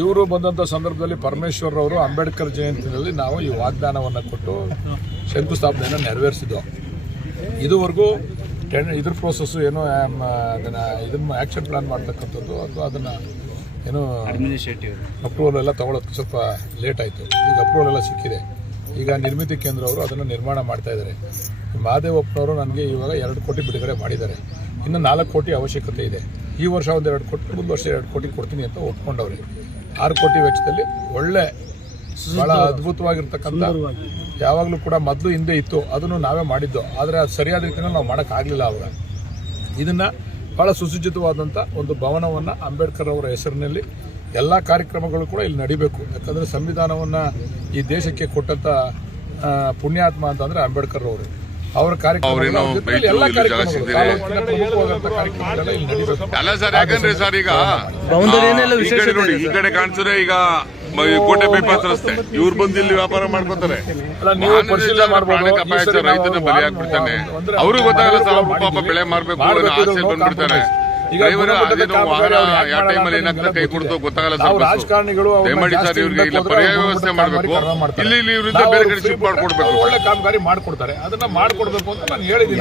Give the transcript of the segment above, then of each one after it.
ಇವರು ಬಂದಂಥ ಸಂದರ್ಭದಲ್ಲಿ ಪರಮೇಶ್ವರ್ ಅವರು ಅಂಬೇಡ್ಕರ್ ಜಯಂತಿನಲ್ಲಿ ನಾವು ಈ ವಾಗ್ದಾನವನ್ನು ಕೊಟ್ಟು ಶಂಕುಸ್ಥಾಪನೆಯನ್ನು ನೆರವೇರಿಸಿದ್ದು. ಇದುವರೆಗೂ ಇದ್ರ ಪ್ರೋಸೆಸ್ಸು ಏನೋ ಇದನ್ನು ಆ್ಯಕ್ಷನ್ ಪ್ಲಾನ್ ಮಾಡ್ತಕ್ಕಂಥದ್ದು ಅಥವಾ ಅದನ್ನು ಏನೋ ಅಪ್ರೂವಲ್ ಎಲ್ಲ ತೊಗೊಳೋದಕ್ಕೆ ಸ್ವಲ್ಪ ಲೇಟ್ ಆಯಿತು. ಈಗ ಅಪ್ರೂವಲ್ ಎಲ್ಲ ಸಿಕ್ಕಿದೆ. ಈಗ ನಿರ್ಮಿತಿ ಕೇಂದ್ರ ಅವರು ಅದನ್ನು ನಿರ್ಮಾಣ ಮಾಡ್ತಾ ಇದ್ದಾರೆ. ಮಹಾದೇವಪ್ಪನವರು ನನಗೆ ಇವಾಗ 2 ಕೋಟಿ ಬಿಡುಗಡೆ ಮಾಡಿದ್ದಾರೆ. ಇನ್ನು 4 ಕೋಟಿ ಅವಶ್ಯಕತೆ ಇದೆ. ಈ ವರ್ಷ ಒಂದು 2 ಕೋಟಿ, ಮುಂದೆ ವರ್ಷ 2 ಕೋಟಿ ಕೊಡ್ತೀನಿ ಅಂತ ಒಪ್ಕೊಂಡವ್ರೆ. 6 ಕೋಟಿ ವೆಚ್ಚದಲ್ಲಿ ಒಳ್ಳೆ ಭಾಳ ಅದ್ಭುತವಾಗಿರ್ತಕ್ಕಂಥ, ಯಾವಾಗಲೂ ಕೂಡ ಮೊದಲು ಹಿಂದೆ ಇತ್ತು, ಅದನ್ನು ನಾವೇ ಮಾಡಿದ್ದು. ಆದರೆ ಅದು ಸರಿಯಾದ ರೀತಿಯಲ್ಲಿ ನಾವು ಮಾಡೋಕ್ಕಾಗಲಿಲ್ಲ. ಅವಾಗ ಇದನ್ನು ಭಾಳ ಸುಸಜ್ಜಿತವಾದಂಥ ಒಂದು ಭವನವನ್ನು ಅಂಬೇಡ್ಕರ್ ಅವರ ಹೆಸರಿನಲ್ಲಿ ಎಲ್ಲ ಕಾರ್ಯಕ್ರಮಗಳು ಕೂಡ ಇಲ್ಲಿ ನಡಿಬೇಕು. ಯಾಕಂದರೆ ಸಂವಿಧಾನವನ್ನು ಈ ದೇಶಕ್ಕೆ ಕೊಟ್ಟಂಥ ಪುಣ್ಯಾತ್ಮ ಅಂತಂದರೆ ಅಂಬೇಡ್ಕರ್ ಅವರು. ಅವರ ಕಾರ್ಯಕ್ರಮಗಳೆಲ್ಲ ಇಲ್ಲಿ ನಡಿಬೇಕು. ಅಲ್ಲ ಸರ್, ಯಾಕಂದ್ರೆ ಸರ್ ಈಗ ನೋಡಿ ಈ ಕಡೆ ಕಾಣಿಸಿದ್ರೆ ಈಗ ಕೋಟೆ ಬೈಪಾಸ್ ರಸ್ತೆ ಇವ್ರು ಬಂದು ಇಲ್ಲಿ ವ್ಯಾಪಾರ ಮಾಡ್ಕೋತಾರೆ. ರೈತನ ಬಲಿ ಆಗ್ಬಿಡ್ತಾನೆ. ಅವ್ರಿಗೆ ಗೊತ್ತಾಗಲ್ಲ ಸರ್, ಪಾಪ ಬೆಳೆ ಮಾರ್ಬೇಕು ಆಸೆ ಬಂದ್ಬಿಡ್ತಾನೆ. ಕೈ ಕೊಡ್ತೋ ಗೊತ್ತಾಗಲ್ಲ ಸರ್. ರಾಜಕಾರಣಿಗಳು ದಯಮಾಡಿ ಸರ್ ಇವ್ರಿಗೆ ಇಲ್ಲ ಪರ್ಯಾಯ ವ್ಯವಸ್ಥೆ ಮಾಡಬೇಕು. ಇಲ್ಲಿ ಇವರಿಂದ ಬೇರೆ ಕಡೆ ಶಿಫ್ಟ್ ಮಾಡ್ಕೊಡ್ಬೇಕು. ಒಳ್ಳೆ ಕಾಮಗಾರಿ ಮಾಡ್ಕೊಡ್ತಾರೆ. ಅದನ್ನ ಮಾಡ್ಕೊಡ್ಬೇಕು ಅಂತ ನಾನು ಹೇಳಿದ್ದೀನಿ.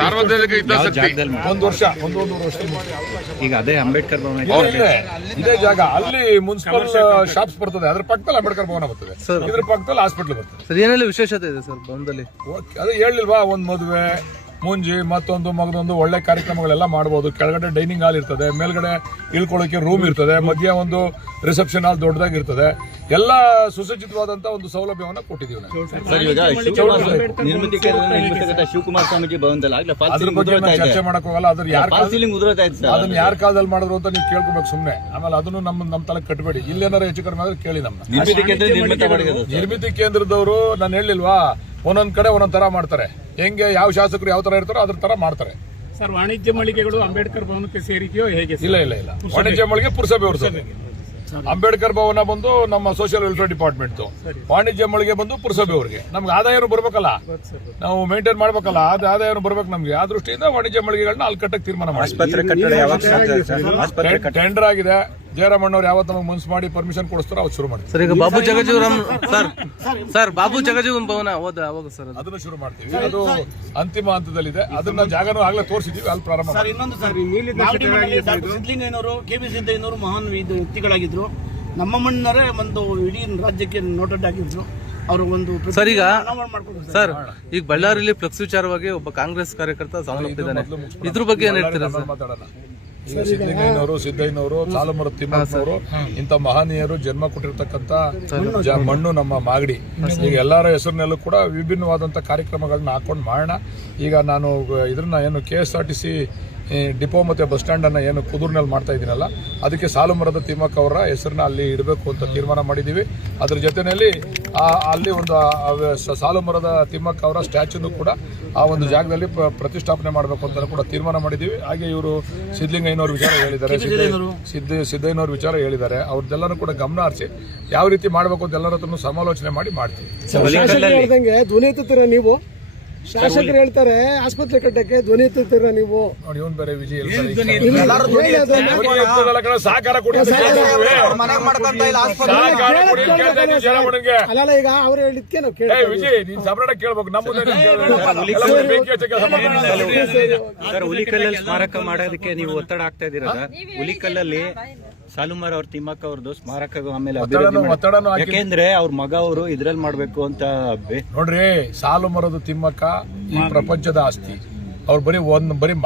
ಸಾರ್ವಜನಿಕ ಹಿತಾಸಕ್ತಿ ಒಂದೂವರೆ ವರ್ಷ ಈಗ ಅದೇ ಅಂಬೇಡ್ಕರ್ ಭವನ ಇದೇ ಜಾಗ. ಅಲ್ಲಿ ಮುನ್ಸಿಪಲ್ ಶಾಪ್ಸ್ ಬರ್ತದೆ, ಅದ್ರ ಪಕ್ಕದಲ್ಲಿ ಅಂಬೇಡ್ಕರ್ ಭವನ ಬರ್ತದೆ, ಇದ್ರ ಪಕ್ಕದಲ್ಲಿ ಹಾಸ್ಪಿಟಲ್ ಬರ್ತದೆ. ಸರ್ ಏನೆಲ್ಲ ವಿಶೇಷತೆ ಇದೆ ಸರ್ ಭವನದಲ್ಲಿ? ಅದೇ ಹೇಳಿಲ್ವಾ, ಒಂದು ಮದುವೆ, ಮುಂಜಿ, ಮತ್ತೊಂದು ಮಗದೊಂದು ಒಳ್ಳೆ ಕಾರ್ಯಕ್ರಮಗಳೆಲ್ಲ ಮಾಡ್ಬೋದು. ಕೆಳಗಡೆ ಡೈನಿಂಗ್ ಹಾಲ್ ಇರ್ತದೆ, ಮೇಲ್ಗಡೆ ಇಳ್ಕೊಳ್ಳೋಕೆ ರೂಮ್ ಇರ್ತದೆ, ಮಧ್ಯ ಒಂದು ರಿಸೆಪ್ಷನ್ ಹಾಲ್ ದೊಡ್ಡದಾಗಿ ಇರ್ತದೆ. ಎಲ್ಲ ಸುಸಜ್ಜಿತವಾದಂತ ಒಂದು ಸೌಲಭ್ಯವನ್ನು ಕೊಟ್ಟಿದ್ದೀವಿ ನಾವು. ಶಿವಕುಮಾರ್ ಸ್ವಾಮೀಜಿ ಭವನದಲ್ಲಿ ಅದ್ರ ಬಗ್ಗೆ ನಾವು ಚರ್ಚೆ ಮಾಡಕ್ ಹೋಗಲ್ಲ. ಅದನ್ನ ಯಾರ ಕಾಲದಲ್ಲಿ ಮಾಡಿದ್ರು ಅಂತ ನೀವು ಕೇಳ್ಕೊಬೇಕು ಸುಮ್ಮನೆ. ಆಮೇಲೆ ಅದನ್ನು ನಮ್ಮ ತಲೆಗೆ ಕಟ್ಟಬೇಡಿ. ಇಲ್ಲೇನಾರು ಹೆಚ್ಚು ಕಡಿಮೆ ಆದ್ರೆ ಕೇಳಿ ನಮ್ಮನ್ನ. ನಿರ್ಮಿತಿ ಕೇಂದ್ರದವರು ನಾನು ಹೇಳಿಲ್ವಾ, ಒಂದೊಂದ್ ಕಡೆ ಒಂದೊಂದ್ ತರ ಮಾಡ್ತಾರೆ. ಹೆಂಗೆ ಯಾವ ಶಾಸಕರು ಯಾವ ತರ ಇರ್ತಾರೋ ಅದ್ರ ತರ ಮಾಡ್ತಾರೆ. ಸರ್, ವಾಣಿಜ್ಯ ಮಳಿಗೆಗಳು ಅಂಬೇಡ್ಕರ್ ಭವನಕ್ಕೆ ಸೇರಿದೆಯೋ ಹೇಗೆ? ಇಲ್ಲ, ವಾಣಿಜ್ಯ ಮಳಿಗೆ ಪುರಸಭೆ ಅವರು. ಅಂಬೇಡ್ಕರ್ ಭವನ ಬಂದು ನಮ್ಮ ಸೋಷಿಯಲ್ ವೆಲ್ಫೇರ್ ಡಿಪಾರ್ಟ್ಮೆಂಟ್, ವಾಣಿಜ್ಯ ಮಳಿಗೆ ಬಂದು ಪುರಸಭೆ ಅವರಿಗೆ. ನಮ್ಗೆ ಆದಾಯನು ಬರ್ಬೇಕಲ್ಲ, ನಾವು ಮೇಂಟೈನ್ ಮಾಡ್ಬೇಕಲ್ಲ, ಆದಾಯನು ಬರ್ಬೇಕು ನಮ್ಗೆ. ಆ ದೃಷ್ಟಿಯಿಂದ ವಾಣಿಜ್ಯ ಮಳಿಗೆಗಳನ್ನ ಅಲ್ಲಿ ಕಟ್ಟಕ್ಕೆ ತೀರ್ಮಾನ ಮಾಡಿ. ಟೆಂಡರ್ ಆಗಿದೆ. ಜಯರಾಮಣ್ಣವ್ರು ಯಾವತ್ತು ನಮಗೆ ಮನ್ಸು ಮಾಡಿ ಪರ್ಮಿಷನ್ ಕೊಡಿಸ್ತಾರೋ ಅವ್ರು ಶುರು ಮಾಡ್ತೀವಿ. ಸರ್, ಈಗ ಬಾಬು ಜಗಜೀವರಾಮ್ ಸರ್ ಬಾಬು ಜಗಜೀವನ್ ಭವನ ಅವಾಗ ಸರ್ ಅದನ್ನು ಶುರು ಮಾಡ್ತೀವಿ. ಅದು ಅಂತಿಮ ಹಂತದಲ್ಲಿದೆ. ಅದನ್ನ ಜಾಗನೂ ಆಗ್ಲೇ ತೋರಿಸಿದೀವಿ, ಅಲ್ಲಿ ಪ್ರಾರಂಭ. ಇನ್ನೊಂದು ಸರ್, ಸಿದ್ದಲಿಂಗಯ್ಯನವರು, ಕೆಬಿ ಸಿದ್ದಯ್ಯನವರು ಮಹಾನ್ ವ್ಯಕ್ತಿಗಳಾಗಿದ್ರು. ನಮ್ಮ ಮಣ್ಣರೇ ಒಂದು ಇಡೀ ರಾಜ್ಯಕ್ಕೆ ನೋಟೆಡ್ ಆಗಿದ್ರು. ಅವರು ಒಂದು ಸರ್ ಸರ್ ಈಗ ಬಳ್ಳಾರಿಯಲ್ಲಿ ಫ್ಲೆಕ್ಸ್ ವಿಚಾರವಾಗಿ ಒಬ್ಬ ಕಾಂಗ್ರೆಸ್ ಕಾರ್ಯಕರ್ತ ಸಾವನ್ನಪ್ಪಿದ್ದಾನೆ. ಇದ್ರ ಬಗ್ಗೆ ಏನ್ ಹೇಳ್ತೀರಾ ಸರ್? ಮಾತಾಡೋಣ. ಈಗ ಸಿದ್ದಯ್ಯನವರು, ಸಾಲುಮರದ ತಿಮ್ಮಪ್ಪನವರು, ಇಂಥ ಮಹನೀಯರು ಜನ್ಮ ಕೊಟ್ಟಿರ್ತಕ್ಕಂಥ ಮಣ್ಣು ನಮ್ಮ ಮಾಗಡಿ. ಈಗ ಎಲ್ಲರ ಹೆಸರಿನಲ್ಲೂ ಕೂಡ ವಿಭಿನ್ನವಾದಂಥ ಕಾರ್ಯಕ್ರಮಗಳನ್ನ ಹಾಕೊಂಡು ಮಾಡೋಣ. ಈಗ ನಾನು ಇದನ್ನ ಏನು KSRTC ಡಿಪೋ ಮತ್ತು ಬಸ್ ಸ್ಟ್ಯಾಂಡನ್ನು ಏನು ಕುದೂರಿನಲ್ಲಿ ಮಾಡ್ತಾ ಇದ್ದೀನಲ್ಲ, ಅದಕ್ಕೆ ಸಾಲುಮರದ ತಿಮ್ಮಕ್ಕ ಅವರ ಹೆಸರನ್ನ ಅಲ್ಲಿ ಇಡಬೇಕು ಅಂತ ತೀರ್ಮಾನ ಮಾಡಿದ್ದೀವಿ. ಅದ್ರ ಜೊತೆಯಲ್ಲಿ ಅಲ್ಲಿ ಒಂದು ಸಾಲುಮರದ ತಿಮ್ಮಕ್ಕ ಅವರ ಸ್ಟ್ಯಾಚ್ಯೂನು ಕೂಡ ಆ ಒಂದು ಜಾಗದಲ್ಲಿ ಪ್ರತಿಷ್ಠಾಪನೆ ಮಾಡಬೇಕು ಅಂತ ಕೂಡ ತೀರ್ಮಾನ ಮಾಡಿದ್ದೀವಿ. ಹಾಗೆ ಇವರು ಸಿದ್ದಲಿಂಗಯ್ಯನವ್ರ ವಿಚಾರ ಹೇಳಿದ್ದಾರೆ, ಸಿದ್ದಯ್ಯನವ್ರ ವಿಚಾರ ಹೇಳಿದ್ದಾರೆ. ಅವ್ರದ್ದೆಲ್ಲರೂ ಕೂಡ ಗಮನ ಹರಿಸಿ ಯಾವ ರೀತಿ ಮಾಡಬೇಕು ಅಂತ ಎಲ್ಲರ ಹತ್ರನೂ ಸಮಾಲೋಚನೆ ಮಾಡಿ ಮಾಡ್ತೀವಿ. ಧ್ವನಿ ಎತ್ತುತ್ತೀರ ನೀವು? ಶಾಸಕರು ಹೇಳ್ತಾರೆ ಆಸ್ಪತ್ರೆ ಕಟ್ಟಕ್ಕೆ ಧ್ವನಿ ಎತ್ತುತ್ತೀರ ನೀವು? ನೋಡಿ, ಇವನ್ ಬೇರೆ ವಿಜಯ್ ಸಹಕಾರ ಕೊಡಿ. ಅಲ್ಲ, ಈಗ ಅವ್ರು ಹೇಳಿದ್ಕೆ ನಾವು ವಿಜಯ್ ನೀನ್ ಸಪರೇಟ್ ಕೇಳ್ಬೇಕು. ಸರ್, ಹುಲಿಕಲ್ಲಲ್ಲಿ ಸ್ಮಾರಕ ಮಾಡೋದಕ್ಕೆ ನೀವು ಒತ್ತಡ ಆಗ್ತಾ ಇದ್ದೀರಾ? ಹುಲಿಕಲ್ಲಲ್ಲಿ ಸಾಲುಮರ ಅವ್ರ ತಿಮ್ಮಕ್ಕ ಅವ್ರದ್ದು ಸ್ಮಾರಕ ಆಮೇಲೆ ಯಾಕೆಂದ್ರೆ ಅವ್ರ ಮಗ ಅವರು ಇದ್ರಲ್ಲಿ ಮಾಡ್ಬೇಕು ಅಂತ. ನೋಡ್ರಿ, ಸಾಲುಮರದ ತಿಮ್ಮಕ್ಕ ಈ ಪ್ರಪಂಚದ ಆಸ್ತಿ. ಅವ್ರು ಬರೀ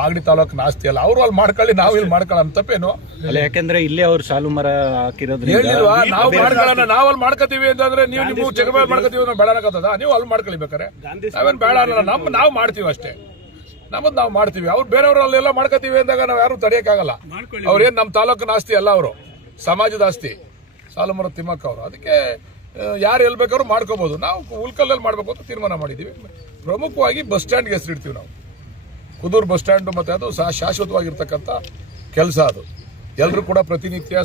ಮಾಗಡಿ ತಾಲೂಕಿನ ಆಸ್ತಿ ಅಲ್ಲ. ಅವ್ರು ಅಲ್ಲಿ ಮಾಡ್ಕೊಳ್ಳಿ, ನಾವು ಇಲ್ಲಿ ಮಾಡ್ಕೊಳ್ಳ ತಪ್ಪೇನು ಅಲ್ಲ. ಯಾಕಂದ್ರೆ ಇಲ್ಲೇ ಅವ್ರು ಸಾಲುಮರ ಹಾಕಿರೋದ್ರಿಂದ ಹೇಳಿಲ್ವಾ, ನಾವು ಮಾಡ್ಕೊಳ್ಳೋಣ, ನಾವು ಅಲ್ಲಿ ಮಾಡ್ಕೋತೀವಿ ಅಂತಂದ್ರೆ ನೀವು ಜಗಬ ಮಾಡ್ಕೋತೀವಿ ಬೇಡಕತ್ತದ. ನೀವು ಅಲ್ಲಿ ಮಾಡ್ಕೊಳ್ಳಿ ಬೇಕಾರೆ. ನಾವೇನ್ ಬೇಡ ಅನ್ನಲ್ಲ, ನಾವು ಮಾಡ್ತೀವಿ ಅಷ್ಟೇ. ನಮ್ಮದ್ ನಾವು ಮಾಡ್ತೀವಿ. ಅವ್ರು ಬೇರೆಯವ್ರಲ್ಲೆಲ್ಲ ಮಾಡ್ಕೋತೀವಿ ಅಂದಾಗ ನಾವು ಯಾರು ತಡೆಯಕ್ಕಾಗಲ್ಲ. ಅವ್ರೇನ್ ನಮ್ಮ ತಾಲೂಕಿನ ಆಸ್ತಿ ಅಲ್ಲ, ಅವರು ಸಮಾಜದ ಆಸ್ತಿ ಸಾಲುಮರದ ತಿಮ್ಮಕ್ಕ ಅವರು. ಅದಕ್ಕೆ ಯಾರು ಎಲ್ಲಿ ಬೇಕಾದ್ರೂ ಮಾಡ್ಕೋಬಹುದು. ನಾವು ಉಲ್ಕಲ್ಲಲ್ಲಿ ಮಾಡ್ಬೇಕು ಅಂತ ತೀರ್ಮಾನ ಮಾಡಿದ್ದೀವಿ. ಪ್ರಮುಖವಾಗಿ ಬಸ್ ಸ್ಟ್ಯಾಂಡ್ಗೆ ಹೆಸರಿಡ್ತೀವಿ ನಾವು. ಕುದೂರು ಬಸ್ ಸ್ಟ್ಯಾಂಡ್ ಮತ್ತೆ ಅದು ಶಾಶ್ವತವಾಗಿರ್ತಕ್ಕಂಥ ಕೆಲಸ. ಅದು ಎಲ್ಲರೂ ಕೂಡ ಪ್ರತಿನಿತ್ಯ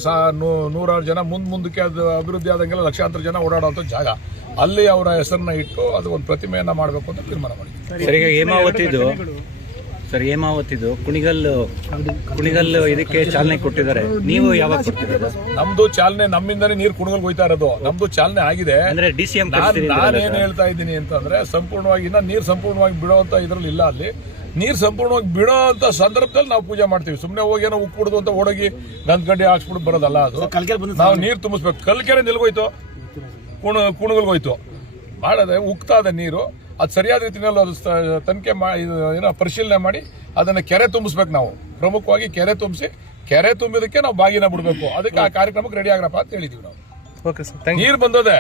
100 ಜನ ಮುಂದಕ್ಕೆ ಅದು ಅಭಿವೃದ್ಧಿ ಆದಂಗೆಲ್ಲ ಲಕ್ಷಾಂತರ ಜನ ಓಡಾಡುವಂಥ ಜಾಗ. ಅಲ್ಲಿ ಅವರ ಹೆಸರನ್ನ ಇಟ್ಟು ಅದು ಒಂದು ಪ್ರತಿಮೆಯನ್ನ ಮಾಡಬೇಕು ಅಂತ ತೀರ್ಮಾನ ಮಾಡಿದ್ದೀವಿ. ಸರ್ ಹೇಮಾವತಿದು ಕುಣಿಗಲ್ ಇದಕ್ಕೆ ಚಾಲನೆ ಕೊಟ್ಟಿದ್ದಾರೆ, ನೀವು ಯಾವಾಗ ಕೊಡ್ತೀರಾ? ನಮ್ದು ಚಾಲನೆ ನಮ್ಮಿಂದನೇ ನೀರು ಕುಣಗಲ್ಗೆ ಹೋಯ್ತಾ ಇರೋದು, ನಮ್ದು ಚಾಲನೆ ಆಗಿದೆ. ಅಂದ್ರೆ DCM ನಾನೇನ್ ಹೇಳ್ತಾ ಇದ್ದೀನಿ ಅಂತಂದ್ರೆ ಸಂಪೂರ್ಣವಾಗಿ ಇನ್ನ ನೀರು ಸಂಪೂರ್ಣವಾಗಿ ಬಿಡೋಂತ ಇದ್ರಲ್ಲಿ ಇಲ್ಲ. ಅಲ್ಲಿ ನೀರು ಸಂಪೂರ್ಣವಾಗಿ ಬಿಡೋ ಅಂತ ಸಂದರ್ಭದಲ್ಲಿ ನಾವು ಪೂಜೆ ಮಾಡ್ತೀವಿ. ಸುಮ್ಮನೆ ಹೋಗಿ ಏನೋ ಉಕ್ಬಿಡುದು ಅಂತ ಓಡೋಗಿ ಗಂಧಗಡ್ಡೆ ಹಾಕ್ಸ್ಬಿಟ್ಟು ಬರೋದಲ್ಲ ಅದು. ನಾವು ನೀರು ತುಂಬಿಸ್ಬೇಕು. ಕಲ್ಕೆರೆ ನಿಲ್ಗೋಯ್ತು, ಕುಣಗಲ್ಗೆ ಹೋಯ್ತು, ಮಾಡದೆ ಉಕ್ತಾ ಇದೆ ನೀರು. ಅದು ಸರಿಯಾದ ರೀತಿಯಲ್ಲಿ ಅದು ತನಿಖೆ ಏನೋ ಪರಿಶೀಲನೆ ಮಾಡಿ ಅದನ್ನ ಕೆರೆ ತುಂಬಿಸ್ಬೇಕು. ನಾವು ಪ್ರಮುಖವಾಗಿ ಕೆರೆ ತುಂಬಿಸಿ, ಕೆರೆ ತುಂಬಿದಕ್ಕೆ ನಾವು ಬಾಗಿನ ಬಿಡಬೇಕು. ಅದಕ್ಕೆ ಆ ಕಾರ್ಯಕ್ರಮಕ್ಕೆ ರೆಡಿ ಆಗ್ರಪ್ಪ ಅಂತ ಹೇಳಿದೀವಿ ನಾವು. ನೀರು ಬಂದದೆ,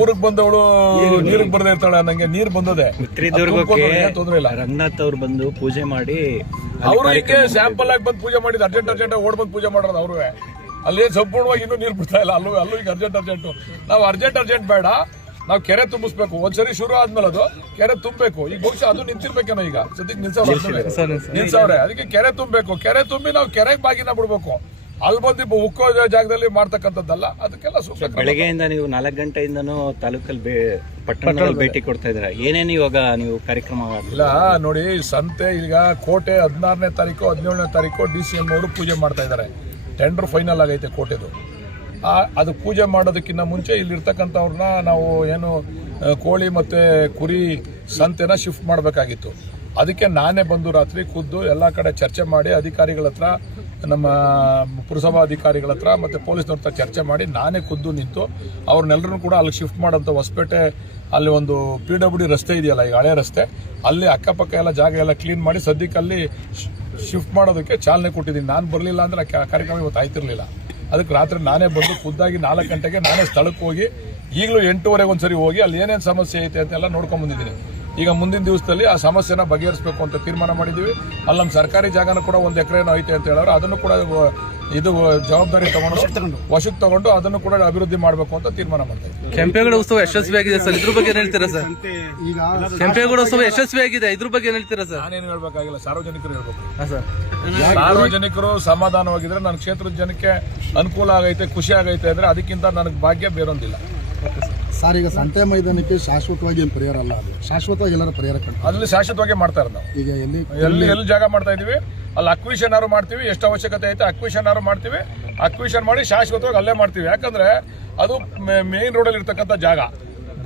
ಊರಿಗೆ ಬಂದವಳು ನೀರಿಗೆ ಬರದೇ ಇರ್ತಾಳೆ ಅನ್ನಂಗೆ ನೀರು ಬಂದದೆ. ತೊಂದ್ರೆ ಇಲ್ಲ. ರಂಗನಾಥ್ ಅವ್ರು ಬಂದು ಪೂಜೆ ಮಾಡಿ ಅವರು ಹೀಗೆ ಸ್ಯಾಂಪಲ್ ಆಗಿ ಬಂದು ಪೂಜೆ ಮಾಡಿದ್ ಅರ್ಜೆಂಟ್ ಓಡ್ ಬಂದು ಪೂಜೆ ಮಾಡೋದು ಅವ್ರು. ಅಲ್ಲಿ ಸಂಪೂರ್ಣವಾಗಿ ಇನ್ನೂ ನೀರು ಬಿಡ್ತಾ ಇಲ್ಲ. ಅಲ್ಲೂ ಈಗ ಅರ್ಜೆಂಟ್ ನಾವು ಅರ್ಜೆಂಟ್ ಬೇಡ, ನಾವು ಕೆರೆ ತುಂಬಿಸ್ಬೇಕು. ಒಂದ್ಸರಿ ಶುರು ಆದ್ಮೇಲೆ ಅದು ಕೆರೆ ತುಂಬಬೇಕು. ಈಗ ಬಹುಶಃ ಅದು ನಿಂತಿರ್ಬೇಕೇನೋ, ಈಗ ಸದ್ಯಕ್ಕೆ ನಿಲ್ಸವ್ರೆ. ಅದಕ್ಕೆ ಕೆರೆ ತುಂಬಬೇಕು. ಕೆರೆ ತುಂಬಿ ನಾವು ಕೆರೆಗೆ ಬಾಗಿನ ಬಿಡ್ಬೇಕು. ಅಲ್ಲಿ ಬಂದು ಉಕ್ಕೋ ಜಾಗದಲ್ಲಿ ಮಾಡ್ತಕ್ಕಂಥದ್ದಲ್ಲ. ಅದಕ್ಕೆಲ್ಲ ಸೂಕ್ತ. ಬೆಳಗ್ಗೆಯಿಂದ ನೀವು 4 ಗಂಟೆಯಿಂದನೂ ತಾಲೂಕಲ್ಲಿ ಪಟ್ಟಣದಲ್ಲಿ ಭೇಟಿ ಕೊಡ್ತಾ ಇದ್ದೀರಾ, ಏನೇನು ಇವಾಗ ನೀವು ಕಾರ್ಯಕ್ರಮ? ಇಲ್ಲ ನೋಡಿ, ಸಂತೆ ಈಗ ಕೋಟೆ 16ನೇ ತಾರೀಕು 17ನೇ ತಾರೀಕು DCM ಅವರು ಪೂಜೆ ಮಾಡ್ತಾ ಇದ್ದಾರೆ. ಟೆಂಡರ್ ಫೈನಲ್ ಆಗೈತೆ ಕೋಟೆದು. ಅದು ಪೂಜೆ ಮಾಡೋದಕ್ಕಿಂತ ಮುಂಚೆ ಇಲ್ಲಿರ್ತಕ್ಕಂಥವ್ರನ್ನ ನಾವು ಏನು ಕೋಳಿ ಮತ್ತು ಕುರಿ ಸಂತೆನ ಶಿಫ್ಟ್ ಮಾಡಬೇಕಾಗಿತ್ತು. ಅದಕ್ಕೆ ನಾನೇ ಬಂದು ರಾತ್ರಿ ಖುದ್ದು ಎಲ್ಲ ಕಡೆ ಚರ್ಚೆ ಮಾಡಿ ಅಧಿಕಾರಿಗಳ ಹತ್ರ, ನಮ್ಮ ಪುರಸಭಾ ಅಧಿಕಾರಿಗಳ ಹತ್ರ ಮತ್ತು ಪೊಲೀಸ್ನವ್ರ ಹತ್ರ ಚರ್ಚೆ ಮಾಡಿ ನಾನೇ ಖುದ್ದು ನಿಂತು ಅವ್ರನ್ನೆಲ್ಲರೂ ಕೂಡ ಅಲ್ಲಿ ಶಿಫ್ಟ್ ಮಾಡೋಂಥ ಹೊಸಪೇಟೆ ಅಲ್ಲಿ ಒಂದು PWD ರಸ್ತೆ ಇದೆಯಲ್ಲ, ಈಗ ಹಳೆ ರಸ್ತೆ, ಅಲ್ಲಿ ಅಕ್ಕಪಕ್ಕ ಎಲ್ಲ ಜಾಗ ಎಲ್ಲ ಕ್ಲೀನ್ ಮಾಡಿ ಸದ್ಯಕ್ಕೆ ಅಲ್ಲಿ ಶಿಫ್ಟ್ ಮಾಡೋದಕ್ಕೆ ಚಾಲನೆ ಕೊಟ್ಟಿದ್ದೀನಿ. ನಾನು ಬರಲಿಲ್ಲ ಅಂದರೆ ಕಾರ್ಯಕ್ರಮ ಇವತ್ತು ಆಯ್ತಿರಲಿಲ್ಲ. ಅದಕ್ಕೆ ರಾತ್ರಿ ನಾನೇ ಬಂದು ಖುದ್ದಾಗಿ 4 ಗಂಟೆಗೆ ನಾನೇ ಸ್ಥಳಕ್ಕೆ ಹೋಗಿ, ಈಗಲೂ 8:30 ಒಂದ್ಸರಿ ಹೋಗಿ ಅಲ್ಲಿ ಏನೇನು ಸಮಸ್ಯೆ ಐತೆ ಅಂತೆಲ್ಲ ನೋಡ್ಕೊಂಡ್ ಬಂದಿದ್ದೀನಿ. ಈಗ ಮುಂದಿನ ದಿವಸದಲ್ಲಿ ಆ ಸಮಸ್ಯೆನ ಬಗೆಹರಿಸಬೇಕು ಅಂತ ತೀರ್ಮಾನ ಮಾಡಿದ್ದೀವಿ. ಅಲ್ಲಿ ನಮ್ಮ ಸರ್ಕಾರಿ ಜಾಗನೂ ಕೂಡ 1 ಎಕರೆನೋ ಐತೆ ಅಂತ ಹೇಳೋರು, ಅದನ್ನು ಕೂಡ ಇದು ಜವಾಬ್ದಾರಿ ವಶಕ್ಕೆ ತಗೊಂಡು ಅದನ್ನು ಕೂಡ ಅಭಿವೃದ್ಧಿ ಮಾಡಬೇಕು ಅಂತ ತೀರ್ಮಾನ ಮಾಡ್ತಾ ಇದ್ದೀವಿ. ಕೆಂಪೇಗೌಡ ಉತ್ಸವ ಯಶಸ್ವಿಯಾಗಿದೆ ಸರ್, ಇದ್ರ ಬಗ್ಗೆ ಏನ್ ಹೇಳ್ತೀರಾ ಸರ್? ಕೆಂಪೇಗೌಡ ಉತ್ಸವ ಯಶಸ್ವಿಯಾಗಿದೆ, ಇದ್ರ ಬಗ್ಗೆ ಏನ್ ಹೇಳ್ತೀರಾ ಸರ್? ನಾನೇನು ಹೇಳ್ಬೇಕಾಗಿಲ್ಲ, ಸಾರ್ವಜನಿಕರು ಹೇಳ್ಬೇಕು. ಸಾರ್ವಜನಿಕರು ಸಮಾಧಾನವಾಗಿದ್ರೆ ನನ್ನ ಕ್ಷೇತ್ರದ ಜನಕ್ಕೆ ಅನುಕೂಲ ಆಗೈತೆ, ಖುಷಿ ಆಗೈತೆ ಅಂದ್ರೆ ಅದಕ್ಕಿಂತ ನನಗೆ ಭಾಗ್ಯ ಬೇರೊಂದಿಲ್ಲ. ಸರ್, ಈಗ ಸಂತೆ ಮೈದಾನಕ್ಕೆ ಶಾಶ್ವತವಾಗಿ ಏನು ಪರಿಹಾರ ಅಲ್ಲ, ಅದು ಶಾಶ್ವತವಾಗಿ ಎಲ್ಲರ ಪರಿಹಾರ ಕಂಡು ಅಲ್ಲಿ ಶಾಶ್ವತವಾಗಿ ಮಾಡ್ತಾ ಇರೋದು ನಾವು. ಈಗ ಎಲ್ಲಿ ಜಾಗ ಮಾಡ್ತಾ ಇದೀವಿ ಅಲ್ಲಿ ಅಕ್ವಿಷನ್ ಆರು ಮಾಡ್ತೀವಿ, ಎಷ್ಟು ಅವಶ್ಯಕತೆ ಐತೆ ಅಕ್ವಿಷನ್ ಆರು ಮಾಡ್ತೀವಿ. ಅಕ್ವಿಷನ್ ಮಾಡಿ ಶಾಶ್ವತವಾಗಿ ಅಲ್ಲೇ ಮಾಡ್ತೀವಿ. ಯಾಕಂದ್ರೆ ಅದು ಮೇನ್ ರೋಡಲ್ಲಿ ಇರ್ತಕ್ಕಂಥ ಜಾಗ.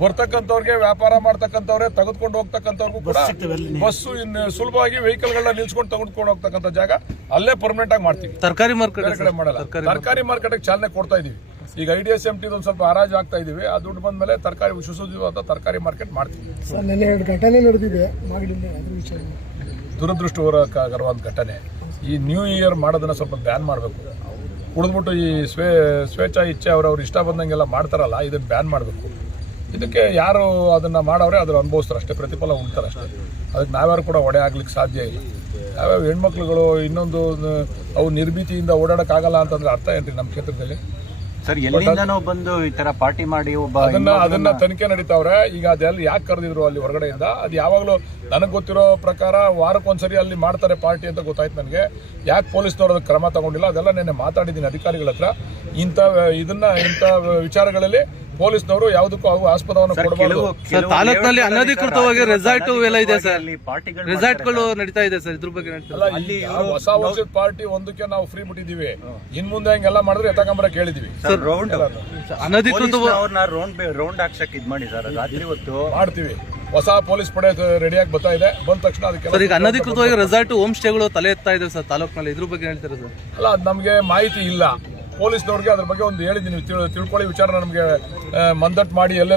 ಬರ್ತಕ್ಕಂಥವ್ರಿಗೆ, ವ್ಯಾಪಾರ ಮಾಡ್ತಕ್ಕಂಥವ್ರೆ, ತೆಗೆದುಕೊಂಡು ಹೋಗ್ತಕ್ಕಂಥವ್ರಿಗೂ ಕೂಡ ಬಸ್ಸು ಸುಲಭವಾಗಿ ವೆಹಿಕಲ್ಗಳನ್ನ ನಿಲ್ಸ್ಕೊಂಡು ತೆಗೆದುಕೊಂಡು ಹೋಗ್ತಕ್ಕಂಥ ಜಾಗ ಅಲ್ಲೇ ಪರ್ಮನೆಂಟ್ ಆಗಿ ಮಾಡ್ತೀವಿ. ತರಕಾರಿ ಮಾರ್ಕೆಟ್ ಬೇರೆ ಕಡೆ ಮಾಡಲ್ಲ. ತರಕಾರಿ ಮಾರ್ಕೆಟ್ಗೆ ಚಾಲನೆ ಕೊಡ್ತಾ ಇದೀವಿ. ಈಗ IDSMT ಒಂದು ಸ್ವಲ್ಪ ಹರಾಜು ಆಗ್ತಾ ಇದೀವಿ. ಆ ದುಡ್ಡು ಬಂದ ಮೇಲೆ ಸುಸಜ್ಜಿತವಾದ ತರಕಾರಿ ಮಾರ್ಕೆಟ್ ಮಾಡ್ತೀವಿ. ಘಟನೆ ನಡೆದಿದೆ, ದುರದೃಷ್ಟಕರವಾದ ಘಟನೆ. ಈ ನ್ಯೂ ಇಯರ್ ಮಾಡೋದನ್ನ ಸ್ವಲ್ಪ ಬ್ಯಾನ್ ಮಾಡಬೇಕು. ಕುಡಿದ್ಬಿಟ್ಟು ಈ ಸ್ವೇಚ್ಛಾ ಇಚ್ಛೆ ಅವ್ರವ್ರು ಇಷ್ಟ ಬಂದಂಗೆಲ್ಲ ಮಾಡ್ತಾರಲ್ಲ, ಇದನ್ನ ಬ್ಯಾನ್ ಮಾಡಬೇಕು. ಇದಕ್ಕೆ ಯಾರು ಅದನ್ನ ಮಾಡವ್ರೆ ಅದ್ರ ಅನುಭವಿಸ್ತಾರೆ ಅಷ್ಟೇ, ಪ್ರತಿಫಲ ಉಂಟಾರೆ ಅಷ್ಟೇ. ಅದಕ್ಕೆ ನಾವ್ಯಾರು ಕೂಡ ಒಡೆ ಆಗ್ಲಿಕ್ಕೆ ಸಾಧ್ಯ ಇಲ್ಲ. ಯಾವ್ಯಾವ ಹೆಣ್ಮಕ್ಳುಗಳು ಇನ್ನೊಂದು ಅವು ನಿರ್ಭೀತಿಯಿಂದ ಓಡಾಡಕ್ಕಾಗಲ್ಲ ಅಂತಂದ್ರೆ ಅರ್ಥ ಏನ್ರಿ ನಮ್ಮ ಕ್ಷೇತ್ರದಲ್ಲಿ? ಸರ್, ಎಲ್ಲಿಂದನೋ ಬಂದು ಈ ತರ ಪಾರ್ಟಿ ಮಾಡಿ ಅದನ್ನ ತನಿಖೆ ನಡೀತಾವ್ರೆ. ಈಗ ಅದೆಲ್ಲ ಯಾಕೆ ಕರೆದಿದ್ರು ಅಲ್ಲಿ ಹೊರಗಡೆಯಿಂದ, ಅದು ಯಾವಾಗಲೂ ನನಗೆ ಗೊತ್ತಿರೋ ಪ್ರಕಾರ ವಾರಕ್ಕೊಂದ್ಸರಿ ಅಲ್ಲಿ ಮಾಡ್ತಾರೆ ಪಾರ್ಟಿ ಅಂತ ಗೊತ್ತಾಯ್ತು ನನಗೆ. ಯಾಕೆ ಪೊಲೀಸ್ನವ್ರು ಅದಕ್ಕೆ ಕ್ರಮ ತಗೊಂಡಿಲ್ಲ ಅದೆಲ್ಲ ನೆನ್ನೆ ಮಾತಾಡಿದ್ದೀನಿ ಅಧಿಕಾರಿಗಳ ಹತ್ರ. ಇಂಥ ವಿಚಾರಗಳಲ್ಲಿ ಪೊಲೀಸ್ನವರು ಯಾವುದಕ್ಕೂ ಆಸ್ಪದವನ್ನು ಕೊಡಬಾರದು. ತಾಲೂಕಿನಲ್ಲಿ ಅನಧಿಕೃತವಾಗಿ ರೆಸಾರ್ಟ್ ಎಲ್ಲ ಇದೆ ಸರ್, ರೆಸಾರ್ಟ್ಗಳು ನಡೀತಾ ಇದೆ ಸರ್, ಇದ್ರ ಬಗ್ಗೆ ಅಲ್ಲ. ಇಲ್ಲಿ ಹೊಸ ವರ್ಷದ ಪಾರ್ಟಿ ಒಂದಕ್ಕೆ ನಾವು ಫ್ರೀ ಬಿಟ್ಟಿದೀವಿ. ಇನ್ ಮುಂದೆ ಹಂಗೆಲ್ಲ ಮಾಡಿದ್ರೆ ಎತ್ತಕಂಬರ ಕೇಳಿದೀವಿ. ಅನಧಿಕೃತ ರೌಂಡ್ ಹಾಕ್ಸಕ್ ಇದ್ ಮಾಡಿ ಸರ್, ರಾತ್ರಿ ಹೊತ್ತು ಮಾಡ್ತೀವಿ. ಹೊಸ ಪೊಲೀಸ್ ಪಡೆ ರೆಡಿಯಾಗಿ ಬರ್ತಾ ಇದೆ. ಬಂದ ತಕ್ಷಣ ಅದಕ್ಕೆ ಈಗ ಅನಧಿಕೃತವಾಗಿ ರೆಸಾರ್ಟ್ ಹೋಮ್ ಸ್ಟೇಗಳು ತಲೆ ಎತ್ತಾ ಇದೆ ಸರ್ ತಾಲೂಕಿನಲ್ಲಿ, ಇದ್ರ ಬಗ್ಗೆ ಹೇಳ್ತೀರಾ ಸರ್? ಅಲ್ಲ, ಅದು ನಮಗೆ ಮಾಹಿತಿ ಇಲ್ಲ. ಪೊಲೀಸ್ನವ್ರಿಗೆ ಅದ್ರ ಬಗ್ಗೆ ಒಂದು ಹೇಳಿದ್ದೀನಿ, ತಿಳ್ಕೊಳ್ಳಿ ವಿಚಾರ ನಮಗೆ ಮಂದಟ್ ಮಾಡಿ ಎಲ್ಲ